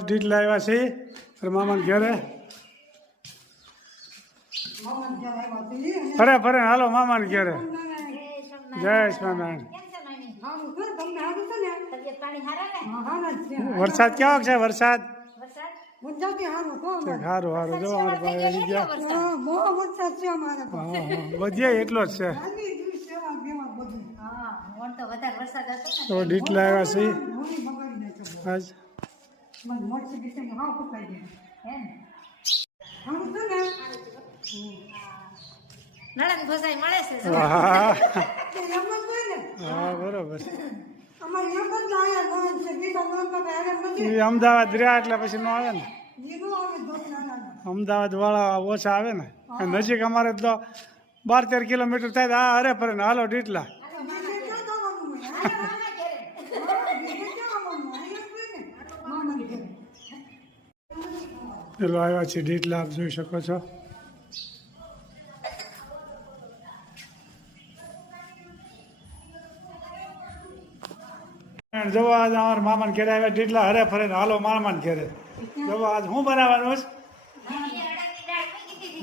ડીટ લાવ્યા છે મામાને ઘરે. ફરે ફરે હાલો મામાને ઘરે. જય સ્વામિનારાયણ. વરસાદ કેવો છે? વરસાદ સારું સારું. જો અમારે પાસે આવી ગયા બધે એટલો જ છે. તો ડીટ લાવ્યા છે આજ. હા બરોબર. અમદાવાદ રહ્યા એટલે પછી ન આવે ને. અમદાવાદ વાળા ઓછા આવે ને. નજીક અમારે તો 12-13 કિલોમીટર થાય. હા અરે ફરે ને હાલો ડીટલા. પેલો આવ્યા છે ડીટલા, આપ જોઈ શકો છો. જવો આજ અમારા મામાને ઘેરે આવ્યા ડીટલા. હરે ફરે ને હાલો મામાને ઘેરે. જવો આજ શું બનાવવાનું છે?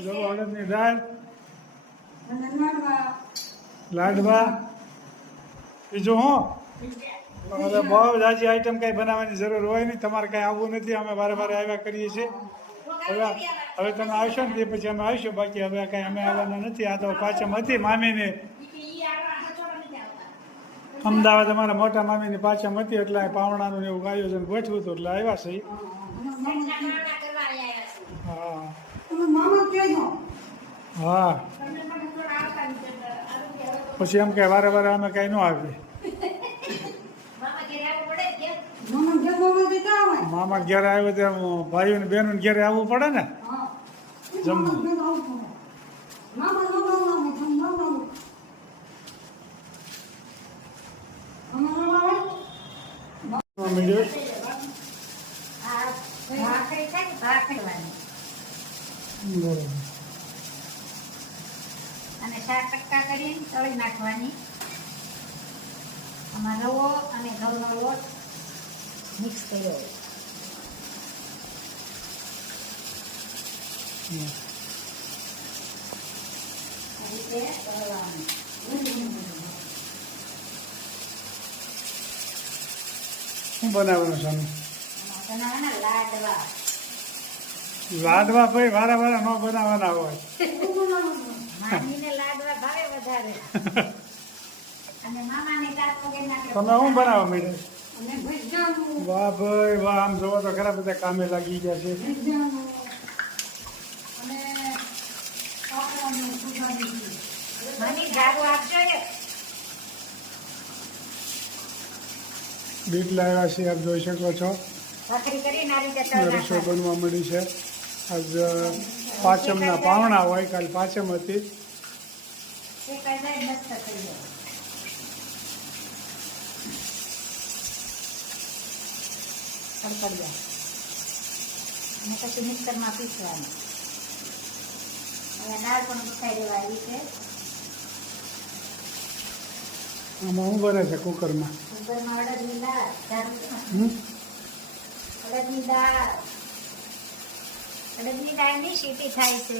જવો અડદની દાળ, લાડવા, બીજું હું? અરે બહુ જાજી આઈટમ કઈ બનાવવાની જરૂર હોય નહીં. તમારે કઈ આવવું નથી. અમે વારે વારે આવ્યા કરીએ છીએ. હવે તમે આવશો ને તે પછી અમે આવીશું. બાકી હવે કઈ અમે આવવાના નથી. આ તો પાછમ હતી મામીની અમદાવાદ. અમારા મોટા મામીની પાછમ હતી એટલે પાવણાનું એવું આયોજન ગોઠવ્યું હતું એટલે આવ્યા છે. હા હા. પછી એમ કે વારે વારે અમે કઈ ન આવીએ. મામા ઘેરે આવ્યો તો ભાઈઓ ને બહેનો ઘેરે આવવું પડે ને જમવા. અને 4 કરીને તળી નાખવાની. આમાં રવો અને ઘઉંનો લોટ મિક્સ કર્યો. શું બનાવવાનું છે? બનાવવાના લાડવા. લાડવા ભાઈ વારા વારા ન બનાવવાના હોય. મામીને લાડવા ભાવે વધારે. અને મામાને કાચ વગરના. તમે શું બનાવવા માંડ્યા? વાહ ભાઈ વાહ. આમ જોવો તો ખરા બધા કામે લાગી ગયા છે. ડીટ લાવ્યા છે, આપ જોઈ શકો છો. રસોઈ બનવા મળી છે. આજ પાંચમના પાવણા હોય. કાલે પાંચમ હતી. અને પછી મિક્સરમાં પીસવાનું. હવે દાળ પણ પીસાઈ દેવા આવી છે. આમાં શું બને છે કુકરમાં? કુકરમાં અડદની દાળની સીટી થાય છે.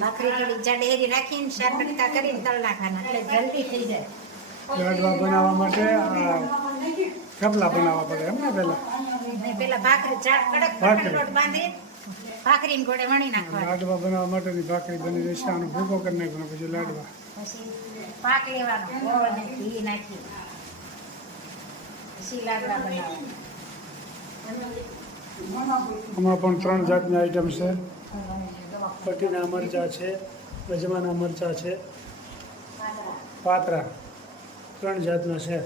ભાખરી થોડી જાડેરી રાખીને 4 કટકા કરીને તળ નાખવાના એટલે જલ્દી થઈ જાય. લાડવા બનાવવા માટે થેપલા બનાવવા પડે એમ ને? પેલા ભાખરી કડક લોટ બાંધી ભાખરીને ગોળે વણી નાખવા. લાડવા બનાવવા માટેની ભાખરી બની રહેશે. આનો ભૂકો કરી નાખવાનો પછી લાડવા. પછી પાક લેવાનો, ગોળ અને ઘી નાખી પછી લાડવા બનાવવાના. આમાં પણ 3 જાતની આઈટમ છે. પટીના મરચાં છે, ગજમાના મરચાં છે, પાતરા 3 જાતના છે.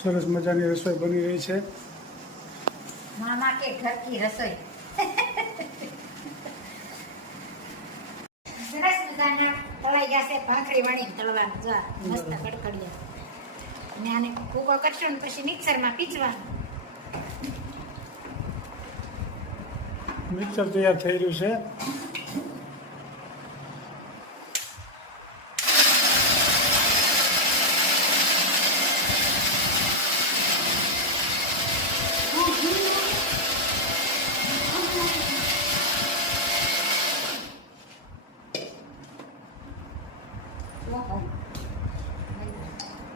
સરસ મજાની રસોઈ બની રહી છે. મામા કે ઘર કી રસોઈ. સરસ મજાના તળાઈ ગયા છે ભાખરી વણી તળવાનું. જો મસ્ત કડકડિયા. અને આને ભૂકો કરશો ને પછી મિક્સરમાં પીસવાનું. મિક્સર તૈયાર થઈ રહ્યું છે.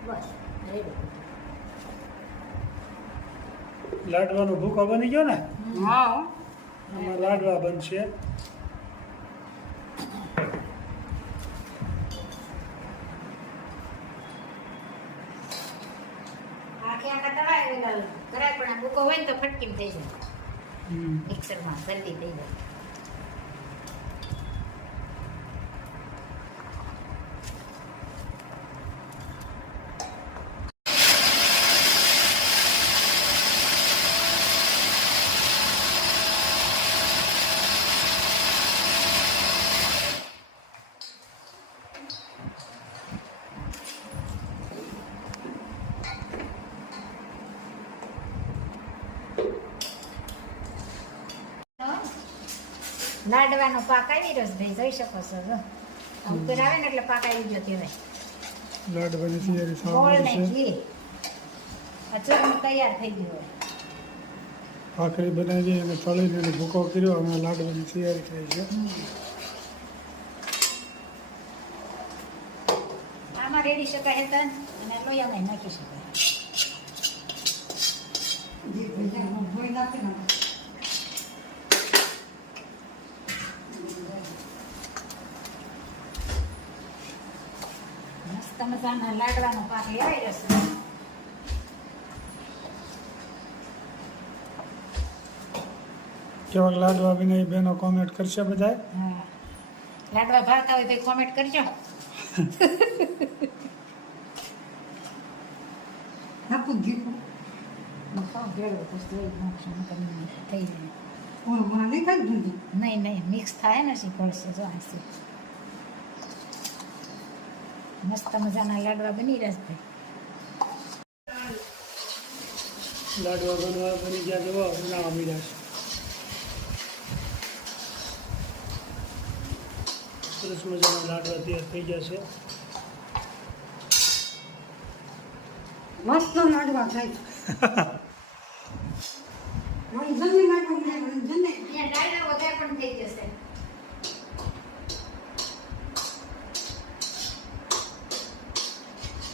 બસ રેડી. લાડવાનો ભૂકો બની ગયો ને? હા આમાં લાડવા બનશે. આખે આખા તળાય કરાય પણ આ ભૂકો હોય ને તો ફટકીમ થઈ જાય. મિક્સરમાં જલ્દી થઈ જાય. લાડવાનો પાક આવી રહ્યો છે ભાઈ, જોઈ શકો છો. જો ઉપર આવે ને એટલે પાક આવી ગયો કહેવાય. લાડવાની તૈયારી થવા ગોળ ને માંડી છે. ઘી આ ચૂરણું તૈયાર થઈ ગયું હોય. ભાખરી બનાવી અને તળીને એને ભૂકો કર્યો. હવે લાડવાની તૈયારી થઈ છે. આમાં રેડી શકાય છે અને લોયામાં નાખી શકાય. મસ્ત મજાના લાડવાનો પાક લેવાઈ જશે. કેવાક લાડવા વિનય બેનો કોમેન્ટ કરશે બધા. હા, લાડવા ભાવતા હોય તો કોમેન્ટ કરજો. નહીં નહીં મિક્સ થાય ને શીખવાડશે. જો આસી મસ્ત મજાના લાડવા બની રહેશે. લાડવા બની ગયા જુઓ, બનાવવા મીડ્યા છે. સરસ મજાના લાડવા તૈયાર થઈ ગયા છે. મસ્ત લાડવા થાય. જલ્દી લાડવા જલ્દી. અહીંયા ડાળના વઘાર પણ થઈ જશે.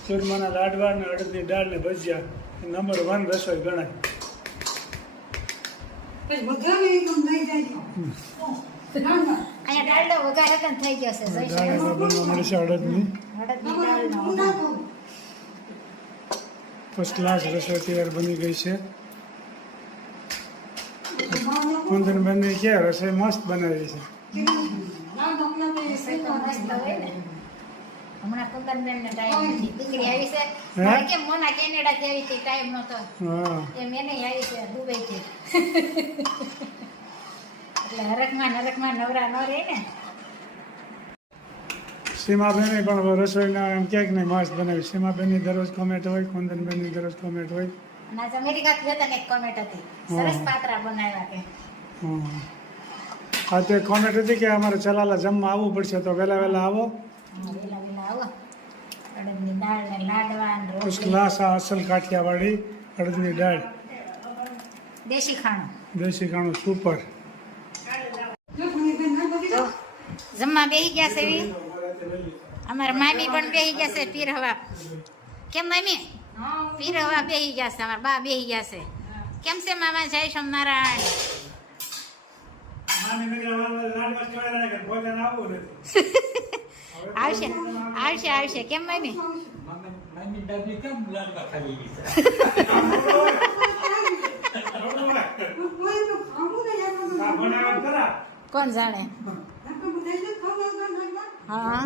ચૂરમાના લાડવા અને અડદની દાળ ને ભજીયા નંબર 1 રસોઈ ગણાય. બધાને એકદમ થઈ જાય. લાડવા. અહીંયા ડાળનો વઘાર હતો ને થઈ જશે. જોઈ શકો દાળ છો. બનવા મળે છે અડદની. અડદની દાળનો ઊંડા વઘાર. તો. ફર્સ્ટ ક્લાસ રસોઈ તૈયાર બની ગઈ છે. લાડવા કુંદનબેનને કે રસોઈ મસ્ત બનાવી છે. રસોઈ તો મસ્ત હોય ને. હમણાં કુંદનબેનને ટાઈમ નથી. દીકરી આવી છે. હે? મારે કેમ મોના કેનેડાથી આવી હતી, ટાઈમ નહોતો. હા, એમ એને આવી છે દુબઈથી. એટલે હરખમાં નવરા ન રહે ને. સીમાબેને પણ રસોઈના એમ ક્યાંક નહીં મસ્ત બનાવી. સીમાબેનની દરરોજ કોમેન્ટ હોય, કુંદનબેનની દરરોજ કોમેન્ટ હોય. અને આજ અમેરિકાથી હતા ને એક કોમેન્ટ હતી, સરસ પાત્રા બનાવ્યા કે. હા, આ તે કોમેન્ટ હતી કે અમારે ચલાલા જમવા આવવું પડશે તો વહેલા વહેલા આવો. વેલા વેલા આવો. અડદની દાળ ને લાડવા ને ફર્સ્ટ રોટલી. ક્લાસ આ અસલ કાઠિયાવાડી અડદની દાળ, દેશી ખાણું. દેશી ખાણું સુપર. તો જમવા બેહી ગયા છે એવી. અમારા મામી પણ બેહી ગયા છે પીર હવા. કેમ મામી? પીર હવા બેહી ગયા છે. અમારા બા બેહી ગયા છે. કેમ છે મામા? જય સોમનારાયણ. આવશે આવશે આવશે. કેમ મામી? મામી ડાબી કેમ લાડવા ખાવી ગઈ છે? કોઈ તો ખાવું બનાવ્યા ખરા કોણ જાણે આપણે બધાય તો ખાવા હા